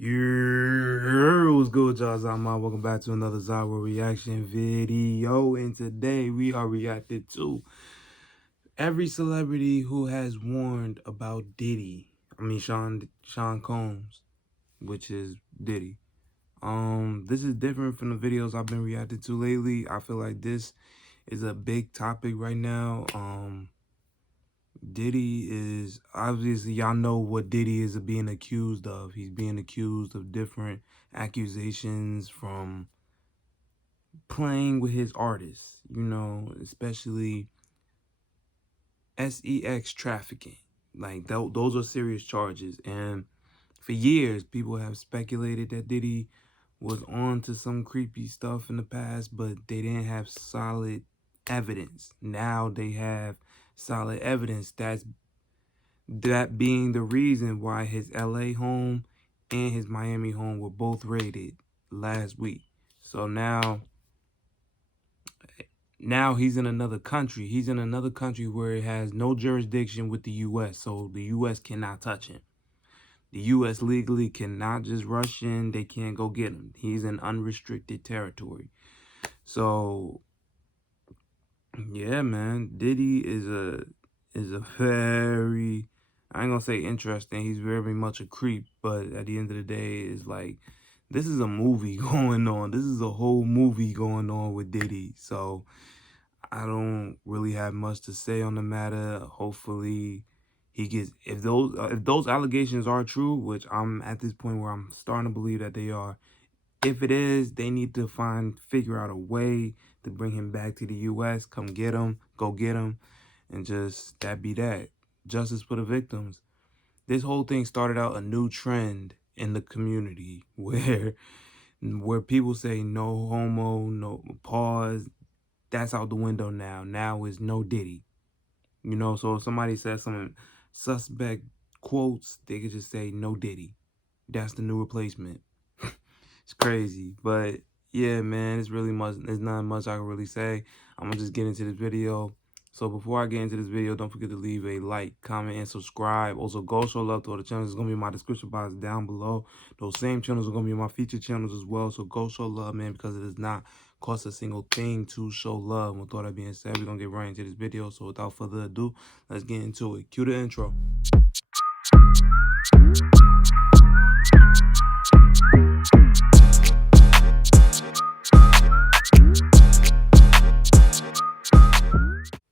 What's good, y'all? Zama. Welcome back to another Zahier reaction video. And today we are reacting to every celebrity who has warned about Diddy. Sean Combs, which is Diddy. This is different from the videos I've been reacting to lately. I feel like this is a big topic right now. Diddy is obviously, y'all know what Diddy is being accused of. He's being accused of different accusations from playing with his artists, especially sex trafficking. Like those are serious charges. And for years, people have speculated that Diddy was on to some creepy stuff in the past, but they didn't have solid evidence. Now they have solid evidence. That being the reason why his LA home and his Miami home were both raided last week. So now he's in another country. He's in another country where it has no jurisdiction with the U.S. So the U.S. cannot touch him. The U.S. legally cannot just rush in. They can't go get him. He's in unrestricted territory. So yeah, man, Diddy is a very, I ain't gonna say interesting. He's very much a creep, but at the end of the day, it's like, this is a movie going on. This is a whole movie going on with Diddy. So I don't really have much to say on the matter. Hopefully he gets, if those allegations are true, which I'm at this point where I'm starting to believe that they are. If it is, they need to figure out a way to bring him back to the U.S., come get him, go get him, and just, that be that. Justice for the victims. This whole thing started out a new trend in the community where people say no homo, no pause. That's out the window now. Now is no Diddy. So if somebody says some suspect quotes, they could just say no Diddy. That's the new replacement. It's crazy, but yeah, man, there's not much I can really say. I'm gonna just get into this video. So before I get into this video, don't forget to leave a like, comment, and subscribe. Also, go show love to all the channels. It's gonna be in my description box down below. Those same channels are gonna be in my featured channels as well. So go show love, man, because it does not cost a single thing to show love. And with all that being said, we're gonna get right into this video. So without further ado, let's get into it. Cue the intro.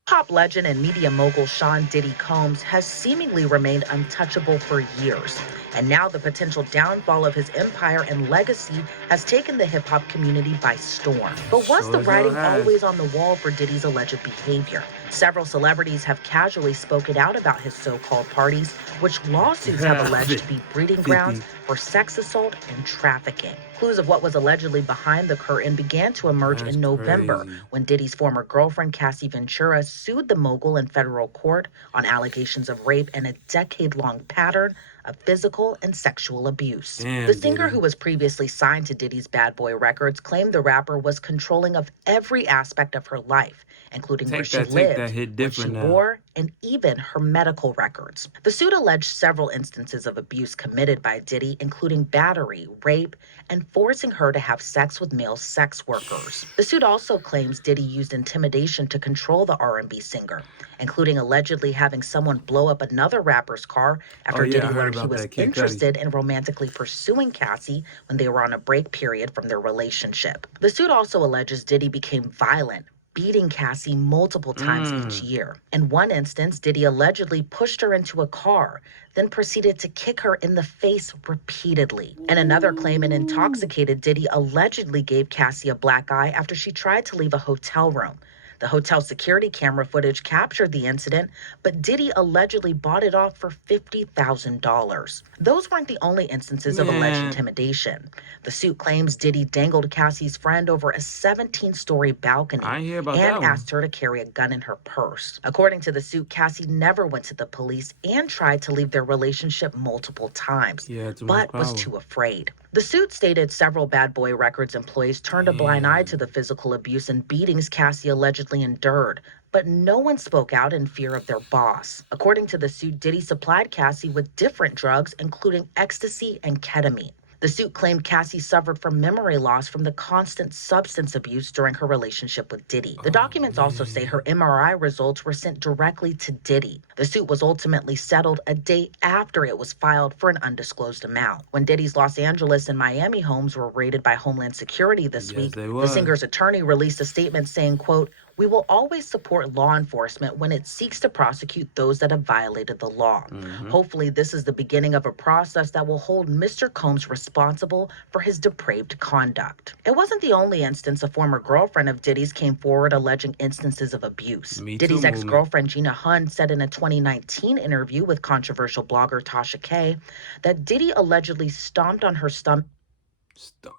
Pop legend and media mogul Sean Diddy Combs has seemingly remained untouchable for years. And now the potential downfall of his empire and legacy has taken the hip-hop community by storm. But was the writing always on the wall for Diddy's alleged behavior? Several celebrities have casually spoken out about his so-called parties, which lawsuits have alleged to be breeding grounds for sex assault and trafficking. Clues of what was allegedly behind the curtain began to emerge in November when Diddy's former girlfriend, Cassie Ventura, sued the mogul in federal court on allegations of rape and a decade-long pattern of physical and sexual abuse. The singer, who was previously signed to Diddy's Bad Boy Records, claimed the rapper was controlling of every aspect of her life, including where she lived, what she wore, and even her medical records. The suit alleged several instances of abuse committed by Diddy, including battery, rape, and forcing her to have sex with male sex workers. The suit also claims Diddy used intimidation to control the R&B singer, including allegedly having someone blow up another rapper's car after Diddy learned he was interested in romantically pursuing Cassie when they were on a break period from their relationship. The suit also alleges Diddy became violent, beating Cassie multiple times each year. In one instance, Diddy allegedly pushed her into a car, then proceeded to kick her in the face repeatedly. In another claim, an intoxicated Diddy allegedly gave Cassie a black eye after she tried to leave a hotel room. The hotel security camera footage captured the incident, but Diddy allegedly bought it off for $50,000. Those weren't the only instances of alleged intimidation. The suit claims Diddy dangled Cassie's friend over a 17-story balcony and asked her to carry a gun in her purse. According to the suit, Cassie never went to the police and tried to leave their relationship multiple times, but was too afraid. The suit stated several Bad Boy Records employees turned a blind eye to the physical abuse and beatings Cassie allegedly endured, but no one spoke out in fear of their boss. According to the suit, Diddy supplied Cassie with different drugs, including ecstasy and ketamine. The suit claimed Cassie suffered from memory loss from the constant substance abuse during her relationship with Diddy. The documents also say her MRI results were sent directly to Diddy. The suit was ultimately settled a day after it was filed for an undisclosed amount. When Diddy's Los Angeles and Miami homes were raided by Homeland Security this week, the singer's attorney released a statement saying, quote, "We will always support law enforcement when it seeks to prosecute those that have violated the law. Hopefully, this is the beginning of a process that will hold Mr. Combs responsible for his depraved conduct." It wasn't the only instance a former girlfriend of Diddy's came forward alleging instances of abuse. Diddy's ex-girlfriend Gina Hunn said in a 2019 interview with controversial blogger Tasha K that Diddy allegedly stomped on her stomach.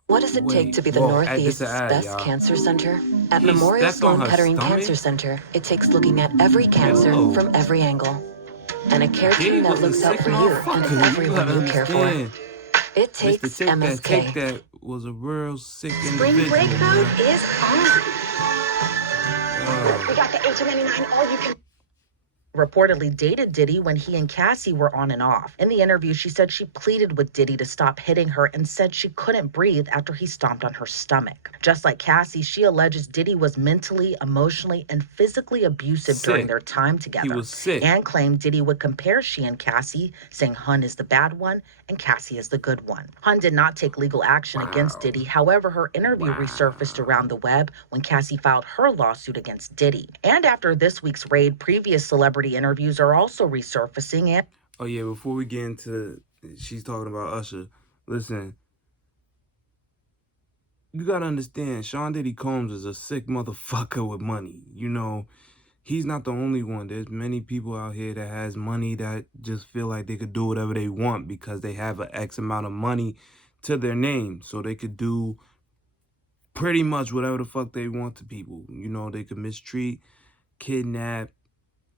What does it take to be the Northeast's best cancer center? At Memorial Sloan Kettering Cancer Center, it takes looking at every cancer from every angle. And a care team that looks out for you and everyone you care for. It takes MSK. That was a real sick Spring break mode is on. We got the $18.99 all you can. Reportedly dated Diddy when he and Cassie were on and off. In the interview, she said she pleaded with Diddy to stop hitting her and said she couldn't breathe after he stomped on her stomach. Just like Cassie, she alleges Diddy was mentally, emotionally, and physically abusive during their time together. He was sick. And claimed Diddy would compare she and Cassie, saying Hun is the bad one and Cassie is the good one. Hun did not take legal action against Diddy. However, her interview resurfaced around the web when Cassie filed her lawsuit against Diddy. And after this week's raid, previous celebrity interviews are also resurfacing. And oh yeah, before we get into, she's talking about Usher. Listen, you gotta understand, Sean Diddy Combs is a sick motherfucker with money. You know, he's not the only one. There's many people out here that has money that just feel like they could do whatever they want because they have an X amount of money to their name. So they could do pretty much whatever the fuck they want to people. You know, they could mistreat, kidnap,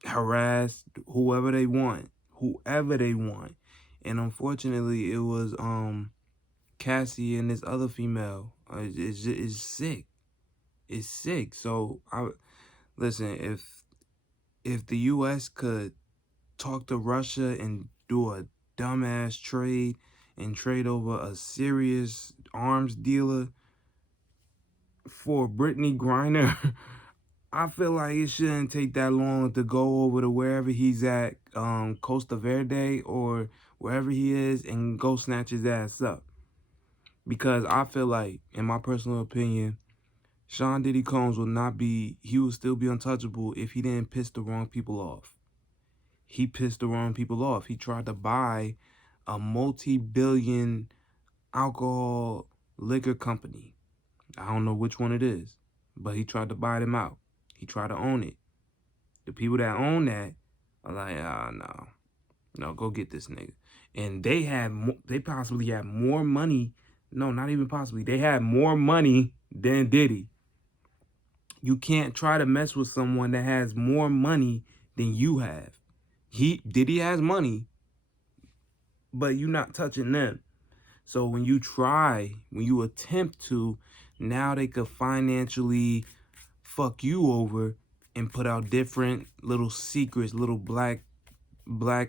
harass whoever they want. And unfortunately, it was Cassie and this other female. It's sick. It's sick. So listen, if the U.S. could talk to Russia and do a dumbass trade and trade over a serious arms dealer for Brittany Griner, I feel like it shouldn't take that long to go over to wherever he's at, Costa Verde or wherever he is, and go snatch his ass up. Because I feel like, in my personal opinion, Sean Diddy Combs he would still be untouchable if he didn't piss the wrong people off. He pissed the wrong people off. He tried to buy a multi-billion alcohol liquor company. I don't know which one it is, but he tried to buy them out. He tried to own it. The people that own that are like, no, go get this nigga. And they possibly have more money. No, not even possibly. They have more money than Diddy. You can't try to mess with someone that has more money than you have. Diddy has money, but you're not touching them. So when you attempt to, now they could financially fuck you over and put out different little secrets, little black I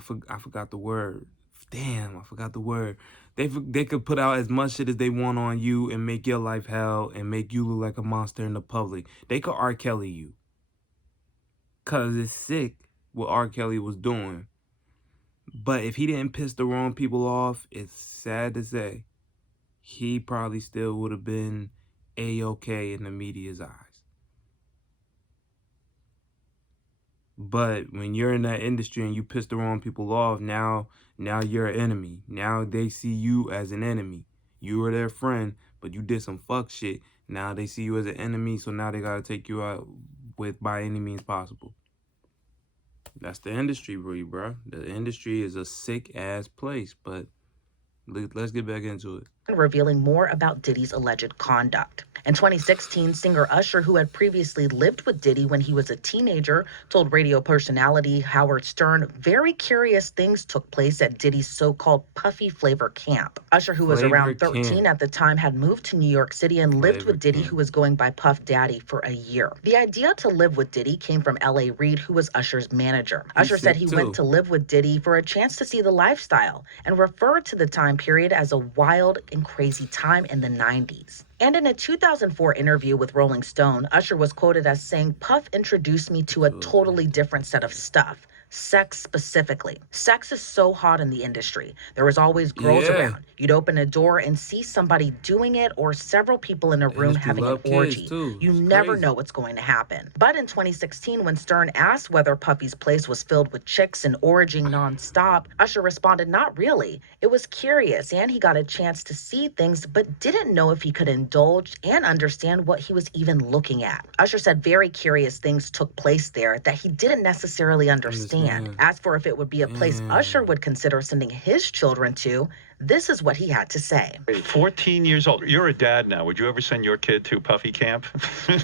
forgot the word. Damn, I forgot the word. They could put out as much shit as they want on you and make your life hell and make you look like a monster in the public. They could R. Kelly you. Cause it's sick what R. Kelly was doing. But if he didn't piss the wrong people off, it's sad to say, he probably still would have been A-okay in the media's eyes. But when you're in that industry and you piss the wrong people off, now you're an enemy. Now they see you as an enemy. You were their friend, but you did some fuck shit. Now they see you as an enemy, so now they gotta take you out by any means possible. That's the industry, bro. The industry is a sick ass place, but let's get back into it. revealing more about Diddy's alleged conduct. In 2016, singer Usher, who had previously lived with Diddy when he was a teenager, told radio personality Howard Stern very curious things took place at Diddy's so-called Puffy Flavor Camp. Usher, who was around 13 at the time, had moved to New York City and lived with Diddy, who was going by Puff Daddy, for a year. The idea to live with Diddy came from L.A. Reid, who was Usher's manager. Usher said he went to live with Diddy for a chance to see the lifestyle and referred to the time period as a wild and crazy time in the 90s. And in a 2004 interview with Rolling Stone, Usher was quoted as saying, "Puff introduced me to a totally different set of stuff. Sex specifically. Sex is so hot in the industry. There was always girls around. You'd open a door and see somebody doing it or several people in a room having an orgy. You never know what's going to happen." But in 2016, when Stern asked whether Puffy's place was filled with chicks and orgying nonstop, Usher responded, "Not really. It was curious and he got a chance to see things but didn't know if he could indulge and understand what he was even looking at." Usher said very curious things took place there that he didn't necessarily understand. As for if it would be a place Usher would consider sending his children to, this is what he had to say. 14 years old. You're a dad now. Would you ever send your kid to Puffy Camp?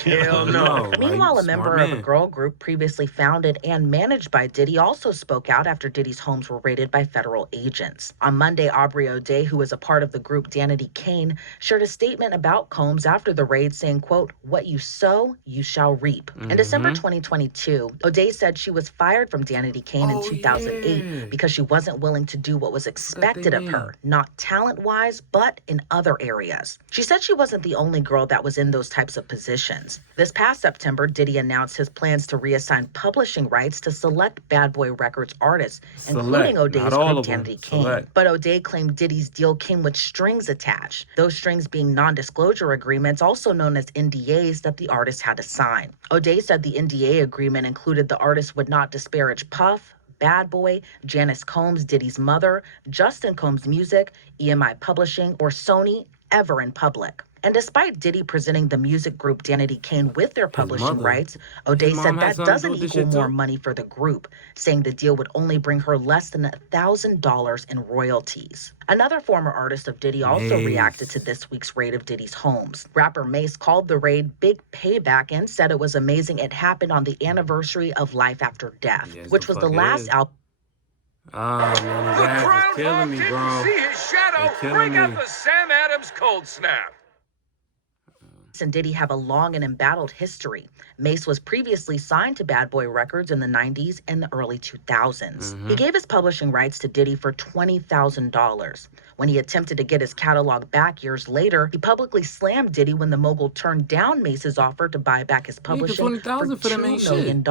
Hell no. Meanwhile, a member of a girl group previously founded and managed by Diddy also spoke out after Diddy's homes were raided by federal agents. On Monday, Aubrey O'Day, who is a part of the group Danity Kane, shared a statement about Combs after the raid saying, quote, "What you sow, you shall reap." In December 2022, O'Day said she was fired from Danity Kane in 2008 because she wasn't willing to do what was expected of her, not talent-wise, but in other areas. She said she wasn't the only girl that was in those types of positions. This past September, Diddy announced his plans to reassign publishing rights to select Bad Boy Records artists, including O'Day's group Danity Kane. But O'Day claimed Diddy's deal came with strings attached, those strings being non-disclosure agreements, also known as NDAs, that the artist had to sign. O'Day said the NDA agreement included the artist would not disparage Puff, Bad Boy, Janice Combs, Diddy's mother, Justin Combs Music, EMI Publishing, or Sony ever in public. And despite Diddy presenting the music group Danity Kane with their publishing rights, O'Day said that doesn't equal more money for the group, saying the deal would only bring her less than $1,000 in royalties. Another former artist of Diddy also reacted to this week's raid of Diddy's homes. Rapper Mace called the raid Big Payback and said it was amazing it happened on the anniversary of Life After Death, which was the last album. Ah, man, his ass is killing me, bro. See his shadow. Bring out the Sam Adams cold snap. And Diddy have a long and embattled history. Mace was previously signed to Bad Boy Records in the 90s and the early 2000s. He gave his publishing rights to Diddy for $20,000. When he attempted to get his catalog back years later, he publicly slammed Diddy when the mogul turned down Mace's offer to buy back his publishing for $2 million.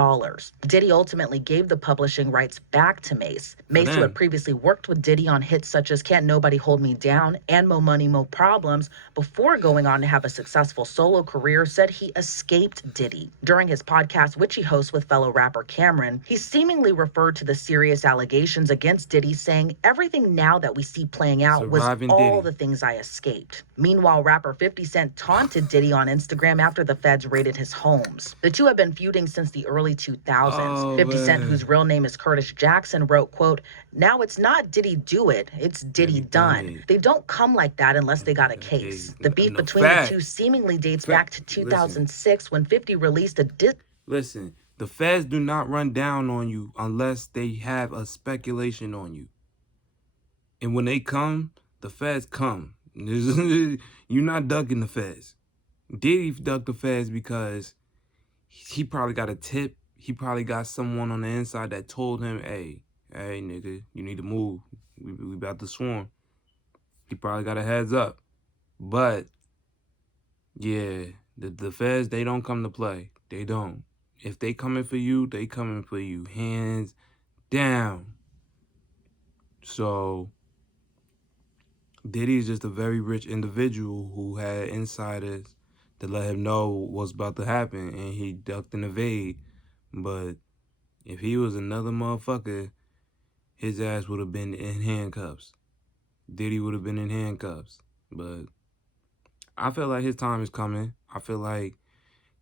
Diddy ultimately gave the publishing rights back to Mace. Mace, who had previously worked with Diddy on hits such as Can't Nobody Hold Me Down and Mo Money, Mo Problems, before going on to have a successful solo career, said he escaped Diddy. During his podcast, which he hosts with fellow rapper Cameron, he seemingly referred to the serious allegations against Diddy, saying, "Everything now that we see playing out was all the things I escaped." Meanwhile, rapper 50 Cent taunted Diddy on Instagram after the feds raided his homes. The two have been feuding since the early 2000s. 50 Cent, whose real name is Curtis Jackson, wrote, quote, "Now it's not Diddy do it, it's Diddy done. They don't come like that unless they got a case." The beef between the two seemingly dates back to 2006 when 50 released a diss. Listen, the feds do not run down on you unless they have a speculation on you. And when they come, the feds come. You're not ducking the feds. Diddy ducked the feds because he probably got a tip. He probably got someone on the inside that told him, hey, nigga, you need to move. We about to swarm. He probably got a heads up. But, yeah, the feds, they don't come to play. They don't. If they coming for you, they coming for you. Hands down. So Diddy is just a very rich individual who had insiders to let him know what's about to happen, and he ducked and evaded. But if he was another motherfucker, his ass would have been in handcuffs. Diddy would have been in handcuffs. But I feel like his time is coming. I feel like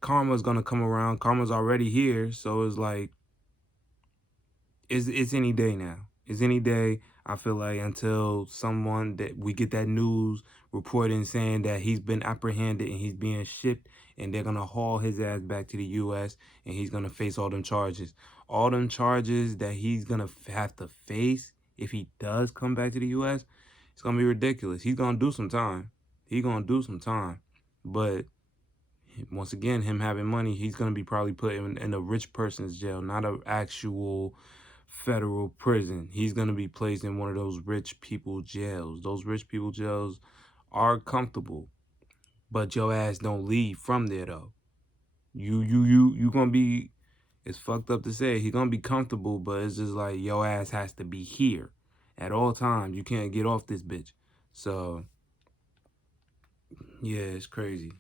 karma's gonna come around. Karma's already here, so it's like it's any day now. It's any day. I feel like until someone that we get that news reporting saying that he's been apprehended and he's being shipped and they're going to haul his ass back to the U.S. and he's going to face all them charges. All them charges that he's going to have to face if he does come back to the U.S., it's going to be ridiculous. He's going to do some time. He's going to do some time. But once again, him having money, he's going to be probably put in a rich person's jail, not an actual federal prison. He's going to be placed in one of those rich people jails. Those rich people jails are comfortable, but your ass don't leave from there though. You going to be, it's fucked up to say, he's going to be comfortable, but it's just like your ass has to be here at all times. You can't get off this bitch. So yeah, it's crazy.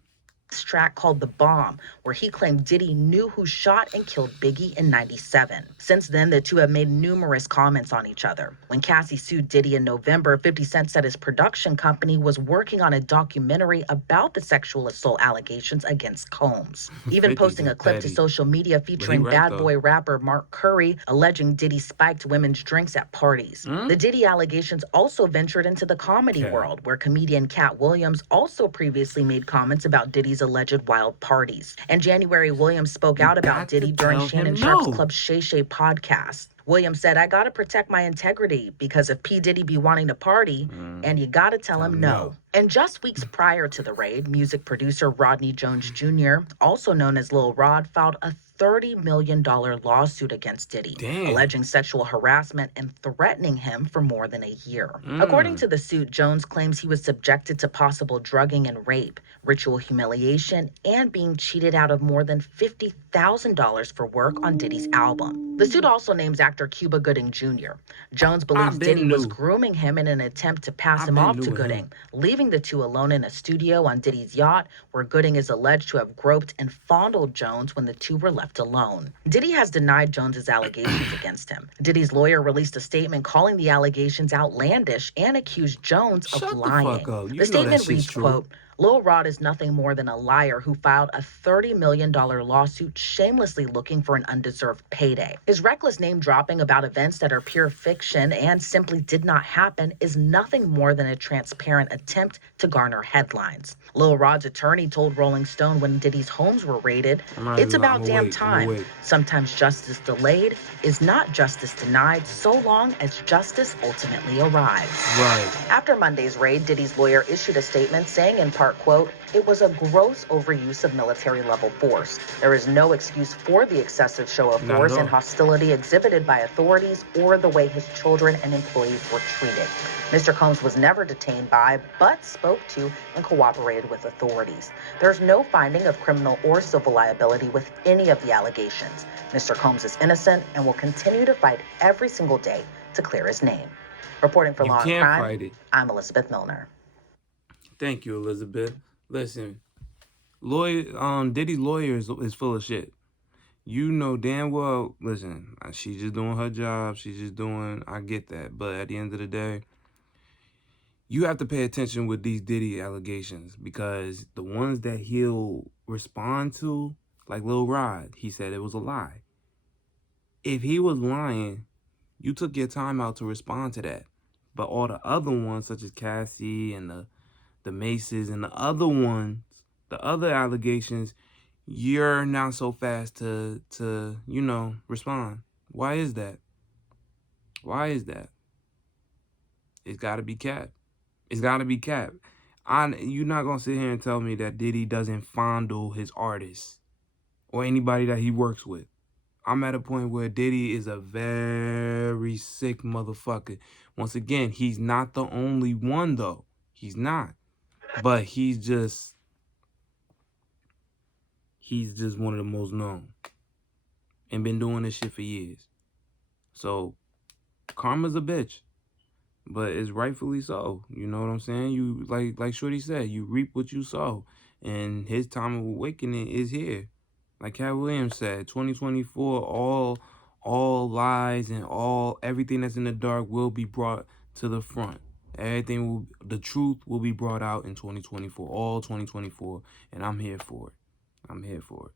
Track called The Bomb, where he claimed Diddy knew who shot and killed Biggie in '97. Since then, the two have made numerous comments on each other. When Cassie sued Diddy in November, 50 Cent said his production company was working on a documentary about the sexual assault allegations against Combs, even posting a clip to social media featuring bad boy rapper Mark Curry alleging Diddy spiked women's drinks at parties. The Diddy allegations also ventured into the comedy world, where comedian Cat Williams also previously made comments about Diddy's alleged wild parties. In January, Williams spoke out about Diddy during Shannon Sharp's Club Shay Shay podcast. Williams said, "I gotta protect my integrity because if P. Diddy be wanting to party, and you gotta tell him no." And just weeks prior to the raid, music producer Rodney Jones Jr., also known as Lil Rod, filed a $30 million lawsuit against Diddy, alleging sexual harassment and threatening him for more than a year. According to the suit, Jones claims he was subjected to possible drugging and rape, ritual humiliation, and being cheated out of more than $50,000 for work on Diddy's album. The suit also names actor Cuba Gooding Jr. Jones believes Diddy was grooming him in an attempt to pass him off to Gooding, leaving the two alone in a studio on Diddy's yacht, where Gooding is alleged to have groped and fondled Jones when the two were left alone. Diddy has denied Jones's allegations against him. Diddy's lawyer released a statement calling the allegations outlandish and accused Jones of lying. The statement reads, quote, "Lil Rod is nothing more than a liar who filed a $30 million lawsuit shamelessly looking for an undeserved payday. His reckless name dropping about events that are pure fiction and simply did not happen is nothing more than a transparent attempt to garner headlines." Lil Rod's attorney told Rolling Stone when Diddy's homes were raided, "It's about damn time. Sometimes justice delayed is not justice denied so long as justice ultimately arrives." After Monday's raid, Diddy's lawyer issued a statement saying in part, quote, "It was a gross overuse of military-level force. There is no excuse for the excessive show of force and hostility exhibited by authorities or the way his children and employees were treated. Mr. Combs was never detained by, but spoke to and cooperated with authorities. There's no finding of criminal or civil liability with any of the allegations. Mr. Combs is innocent and will continue to fight every single day to clear his name." Reporting for Law and Crime, I'm Elizabeth Milner. Thank you, Elizabeth. Listen, Diddy's lawyer is full of shit. You know damn well, listen, she's just doing her job. She's just doing, I get that. But at the end of the day, you have to pay attention with these Diddy allegations, because the ones that he'll respond to, like Lil Rod, he said it was a lie. If he was lying, you took your time out to respond to that. But all the other ones, such as Cassie and the Maces and the other ones, the other allegations, you're not so fast to respond. Why is that? Why is that? It's got to be capped. It's got to be capped. You're not going to sit here and tell me that Diddy doesn't fondle his artists or anybody that he works with. I'm at a point where Diddy is a very sick motherfucker. Once again, he's not the only one, though. He's not. But he's just one of the most known and been doing this shit for years. So karma's a bitch, but it's rightfully so. You know what I'm saying? You like Shorty said, you reap what you sow, and his time of awakening is here. Like Cat Williams said, 2024, all lies and everything that's in the dark will be brought to the front. The truth will be brought out in 2024, all 2024, and I'm here for it. I'm here for it.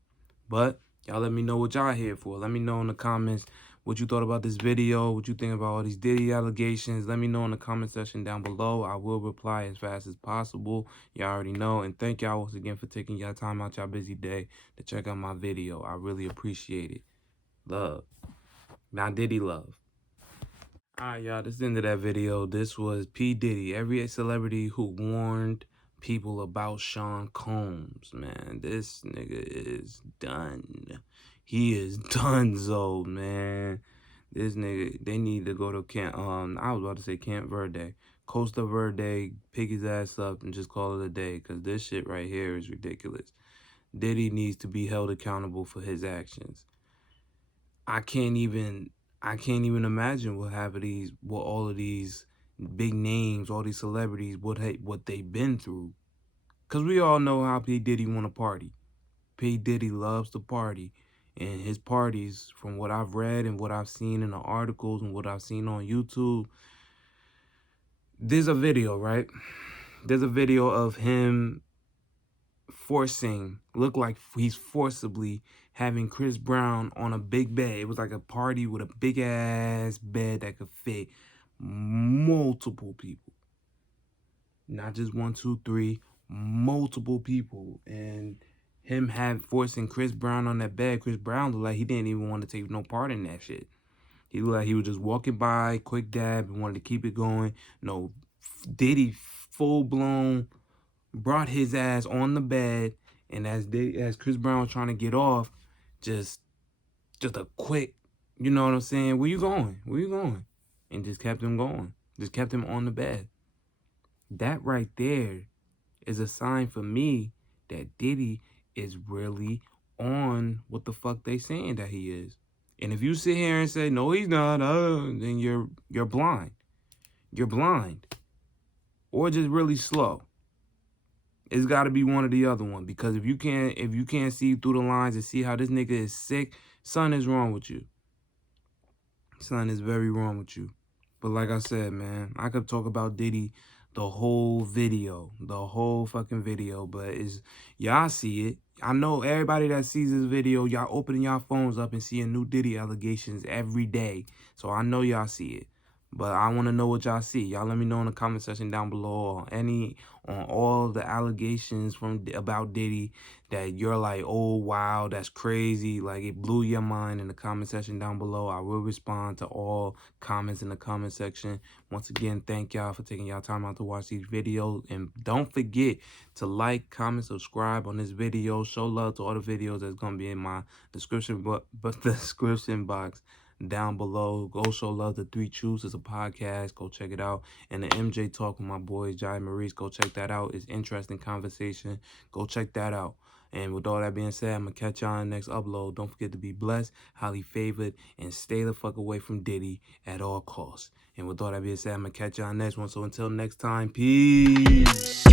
But y'all let me know what y'all here for. Let me know in the comments what you thought about this video, what you think about all these Diddy allegations. Let me know in the comment section down below. I will reply as fast as possible. Y'all already know. And thank y'all once again for taking y'all time out y'all busy day to check out my video. I really appreciate it. Love. Now Diddy love. Alright, y'all, this is the end of that video. This was P. Diddy, every celebrity who warned people about Sean Combs, man. This nigga is done. He is donezo, man. This nigga, they need to go to Camp, I was about to say Camp Verde. Costa Verde, pick his ass up and just call it a day, because this shit right here is ridiculous. Diddy needs to be held accountable for his actions. I can't even imagine what all of these big names, all these celebrities, what they've been through. Cause we all know how P. Diddy want to party. P. Diddy loves to party, and his parties, from what I've read and what I've seen in the articles and what I've seen on YouTube, there's a video, right? There's a video of him look like he's forcibly having Chris Brown on a big bed. It was like a party with a big ass bed that could fit multiple people. Not just 1, 2, 3, multiple people. And him forcing Chris Brown on that bed. Chris Brown looked like he didn't even want to take no part in that shit. He looked like he was just walking by, quick dab, and wanted to keep it going. No, Diddy full blown brought his ass on the bed, and as Chris Brown was trying to get off, just a quick, you know what I'm saying? Where you going? Where you going? And just kept him going. Just kept him on the bed. That right there is a sign for me that Diddy is really on what the fuck they saying that he is. And if you sit here and say, no, he's not, then you're blind. You're blind. Or just really slow. It's got to be one or the other one, because if you can't see through the lines and see how this nigga is sick, son, is wrong with you. Son, is very wrong with you. But like I said, man, I could talk about Diddy the whole fucking video, but y'all see it. I know everybody that sees this video, y'all opening y'all phones up and seeing new Diddy allegations every day. So I know y'all see it. But I want to know what y'all see. Y'all let me know in the comment section down below on all the allegations about Diddy that you're like, oh, wow, that's crazy. Like, it blew your mind in the comment section down below. I will respond to all comments in the comment section. Once again, thank y'all for taking y'all time out to watch these videos. And don't forget to like, comment, subscribe on this video. Show love to all the videos that's going to be in my description, but the description box down below. Go show love to 3 Truths. It's a podcast. Go check it out. And the MJ Talk with my boy Jai Maurice. Go check that out. It's interesting conversation. Go check that out. And with all that being said, I'm going to catch y'all on the next upload. Don't forget to be blessed, highly favored, and stay the fuck away from Diddy at all costs. And with all that being said, I'm going to catch y'all on the next one. So until next time, peace.